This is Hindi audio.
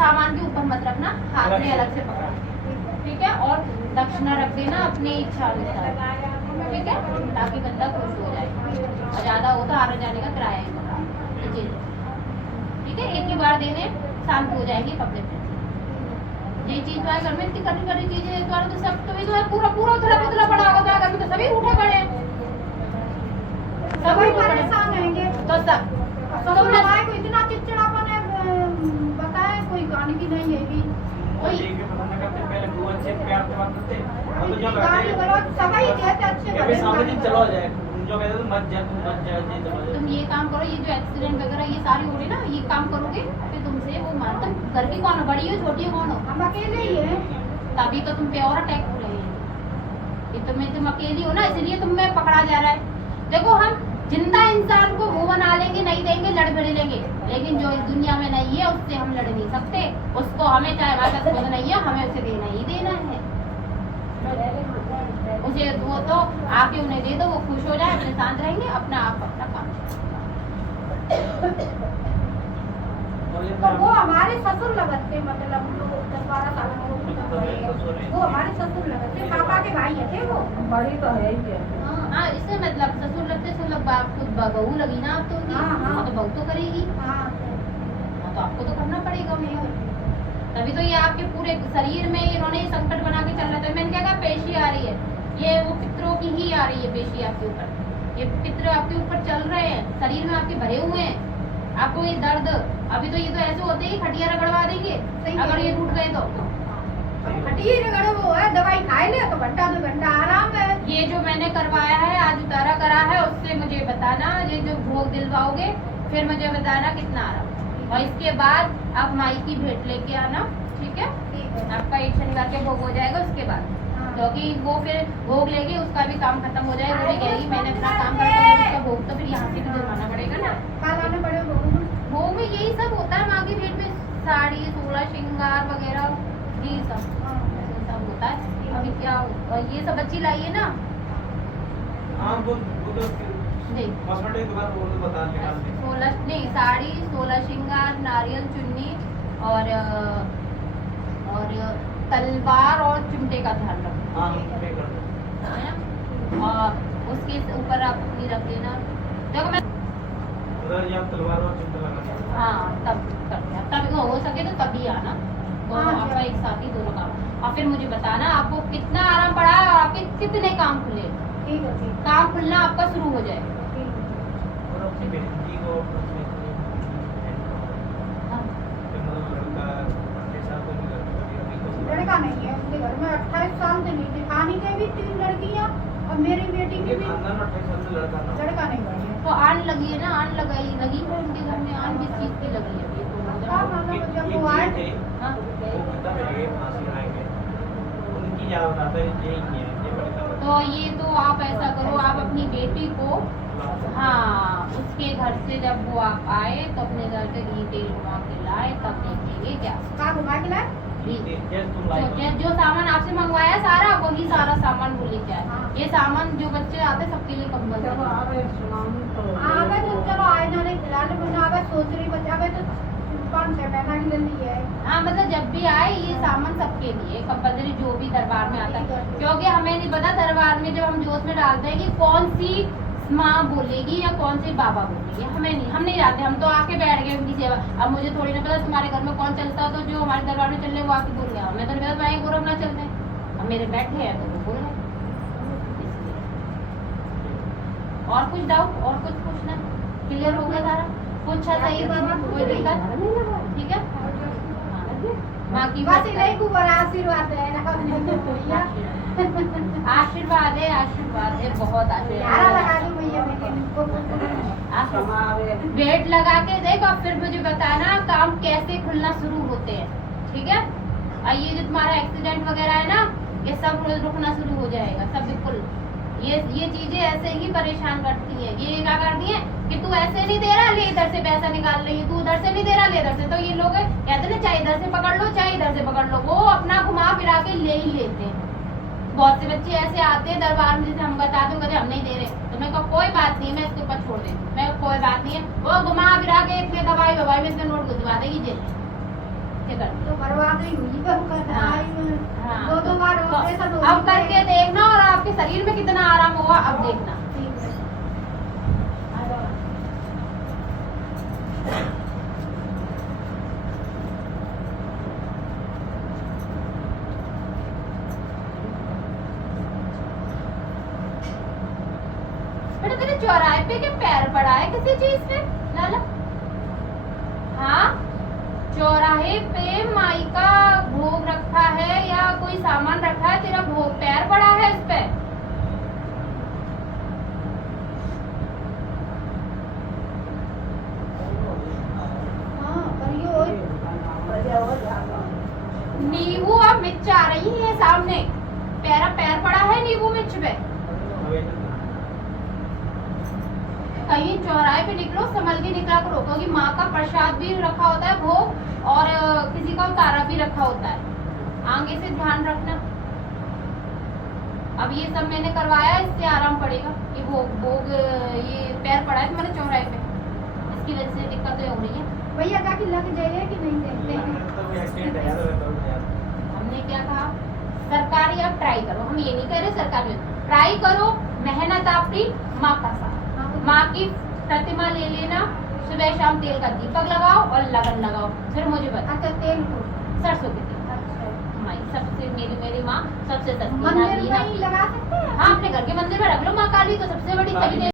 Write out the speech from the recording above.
सामान के ऊपर मत रखना, हाथ में अलग से पकड़ा, ठीक है। और दक्षिणा रख देना अपनी इच्छा अनुसार, ठीक है, ताकि बंदा खुश हो जाए। और ज्यादा हो तो आने जाने का किराया ही पकड़ा, ठीक है। एक ही बार देने शांत हो जाएगी कपड़े पे। ये चीज तो घर में इतनी करनी करनी चीजें एक बार तो सब तो है पूरा पूरा उथला पुथला पड़ा होगा, घर में तो सभी उठे पड़े हैं, सभी परेशान रहेंगे। तो सब को इतना चिड़चिड़ापन है, बताए कोई गाने की नहीं है भी कोई पहले वो अच्छे प्यार से बात करते हैं, तो जो गाली गलौज सभी कहते अच्छे भले सामने दिन चला जाए, जो कहते तो मत जा तुम ये काम करो, ये जो एक्सीडेंट वगैरह ये सारी हो रही ना, ये काम करोगे फिर तुमसे वो मान तुम घर की कौन हो, बड़ी हो छोटी हो, कौन हो, हम अकेले ही है, तभी तो तुम पे और अटैक हो रहे हैं, ये तुम अकेली हो ना, इसलिए तुम्हें पकड़ा जा रहा है। देखो हम जिंदा इंसान को मुंह बना लेंगे, नहीं देंगे, लड़ भिड़ लेंगे, लेकिन जो इस दुनिया में नहीं है उससे हम लड़ नहीं सकते, उसको हमें चाहे हमारे साथ कुछ नहीं है, हमें उसे देना ही देना है। उसे वो तो आके उन्हें दे दो, वो खुश हो जाए, अपने शांत रहेंगे, अपना आप अपना काम। तो वो हमारे ससुर लगते, मतलब 10-12 साल वो हमारे ससुर लगते, पापा के भाई है वो, बड़ी तो है ही। हाँ इससे मतलब ससुर लगते से मतलब खुद बहू लगी ना, आप तो तो बहू तो करेगी, तो आपको तो करना पड़ेगा उन्हें, तभी तो ये आपके पूरे शरीर में इन्होंने संकट बना के चल रहा था। मैंने क्या कहा, पेशी आ रही है, ये वो पितरों की ही आ रही है पेशी आपके ऊपर, ये पितर आपके ऊपर चल रहे हैं, शरीर में आपके भरे हुए हैं, आपको ये दर्द अभी तो ये तो ऐसे होते हैं खटिया रगड़वा देंगे अगर ये टूट गए तो, खटिया रगड़ो वो है, दवाई खाए ले तो घंटा 2 घंटा आराम है। ये जो मैंने करवाया है आज उतारा करा है, उससे मुझे बताना, ये जो भोग दिलवाओगे फिर मुझे बताना कितना आराम, और इसके बाद आप माई की भेंट लेके आना, ठीक है, आपका 1 शनिवार के भोग हो जाएगा उसके बाद, क्योंकि वो फिर भोग लेगी उसका भी काम खत्म हो जाएगा, वो भी कहेगी मैंने अपना काम करता हूँ, उसका भोग तो फिर यहाँ से भी दिलवाना पड़ेगा ना, खाना पड़ेगा। भोग में यही सब होता है, माँ की भेंट में साड़ी 16 श्रृंगार वगैरह ये सब होता है। अभी क्या ये सब बच्ची लाई है ना, कॉस्मेटिक दुकान बोल दो, बता निकाल दे। 16 नहीं साड़ी 16 श्रृंगार, नारियल चुन्नी और तलवार और चिमटे का ध्यान रखना, है ना, और उसके ऊपर आप अपनी रख देना। देखो मैं तलवार और चिमटा लगाना, हाँ तब कर, तब हो सके तो तभी आना, दोनों आपका एक साथ ही दोनों काम, और फिर मुझे बताना आपको कितना आराम पड़ा है और आपके कितने काम खुले। ठीक है, काम खुलना आपका शुरू हो जाएगा। और अपनी बेटी को लड़का नहीं है उसके घर में, 28 साल से नहीं थी, खानी के भी 3 लड़कियां और मेरी बेटी की भी, 28 साल से लड़का नहीं बनी है, तो आन लगी है ना, आन लगी है उनके घर में, आन किस चीज की लगी है, जब वो आए थे तो ये तो आप ऐसा करो, आप अपनी बेटी को, हाँ उसके घर से जब वो आप आए तो अपने घर से डिटेल घुमा के लाए, तब देखेंगे क्या कहाँ घुमा के लाए, जो सामान आपसे मंगवाया सारा वही सारा सामान वो लेके आए। ये सामान जो बच्चे आते सबके लिए कंबल चलो आए जाने दिलाने सोच रही बच्चा तो 5-6 महीना के लिए है। हाँ मतलब जब भी आए ये सामान सबके लिए कंपलसरी, जो भी दरबार में आता है, क्योंकि हमें नहीं पता दरबार में जब हम जोश में डालते हैं कि कौन सी माँ बोलेगी या कौन से बाबा बोलेगी, हमें नहीं, हम नहीं जाते, हम तो आके बैठ गए उनकी सेवा। अब मुझे थोड़ी ना पता तुम्हारे घर में कौन चलता है, तो जो हमारे दरबार में चल रहे वो आके बोल गया, मैं तो नहीं पता तुम्हारे गौरव ना चलते हैं, अब मेरे बैठे हैं तो वो बोल रहे। और कुछ डाउट और कुछ पूछना, क्लियर हो गया सारा, पूछा सही कोई दिक्कत, ठीक है। बाकी आशीर्वाद है, आशीर्वाद है बहुत वेट लगा के देख, और फिर मुझे बताना काम कैसे खुलना शुरू होते हैं, ठीक है। और ये जो तुम्हारा एक्सीडेंट वगैरह है ना, ये सब रुकना शुरू हो जाएगा, सब बिल्कुल। ये चीजें ऐसे ही परेशान करती है, ये क्या करती है कि तू ऐसे नहीं दे रहा, ले इधर से पैसा निकाल रही है, तू उधर से नहीं दे रहा, ले इधर से, तो ये लोग कहते ना चाहे इधर से पकड़ लो चाहे इधर से पकड़ लो, वो अपना घुमा फिरा के ले ही लेते हैं। बहुत से बच्चे ऐसे आते हैं दरबार में, जैसे हम बता दूं हम नहीं दे रहे, तो मैं कोई बात नहीं, मैं इसके ऊपर छोड़ दे, मैं कोई बात नहीं है, वो घुमा फिरा के इतने दवाई में इसका नोट गुजवा देगी जेल में, कर तो बर्बादी हुई है हाँ। हाँ। 2 बार तो ऑपरेशन हो अब करके देखना और आपके शरीर में कितना आराम होगा अब देखना। ठीक है। बेटा तेरे चौराहे पे क्या पैर पड़ा है किसी चीज पे लाला? हाँ, चौराहे पे माई का भोग रखा है या कोई सामान रखा है, तेरा भोग पैर पड़ा है इस पे? हाँ करियो नींबू अब मिर्च आ रही है सामने, पैरा पैर पड़ा है नींबू मिर्च पे। कहीं चौराहे पे निकलो संभल के निकला करो, क्योंकि माँ का प्रसाद भी रखा होता है भोग और किसी का उतारा भी रखा होता है। आगे से ध्यान रखना। अब ये सब मैंने करवाया, इससे आराम पड़ेगा। ये भोग ये पैर पड़ा है तुम्हारे चौराहे पे, इसकी वजह से दिक्कतें हो रही है। भैया जाके लग जाइए कि नहीं देखते हैं। हमने क्या कहा, सरकारी आप ट्राई करो, हम ये नहीं कह रहे सरकारी ट्राई करो, मेहनत आपकी माँ का साथ। माँ की प्रतिमा ले लेना, सुबह शाम तेल का दीपक लगाओ और लगन लगाओ। फिर मुझे बता, अच्छा तेल को सरसों के तेल। अच्छा माई सबसे मेरी माँ सबसे सस्ती। मंदिर में ही लगा सकते हैं। हाँ, अपने घर के मंदिर में रख लो, माँ काली तो सबसे बड़ी सभी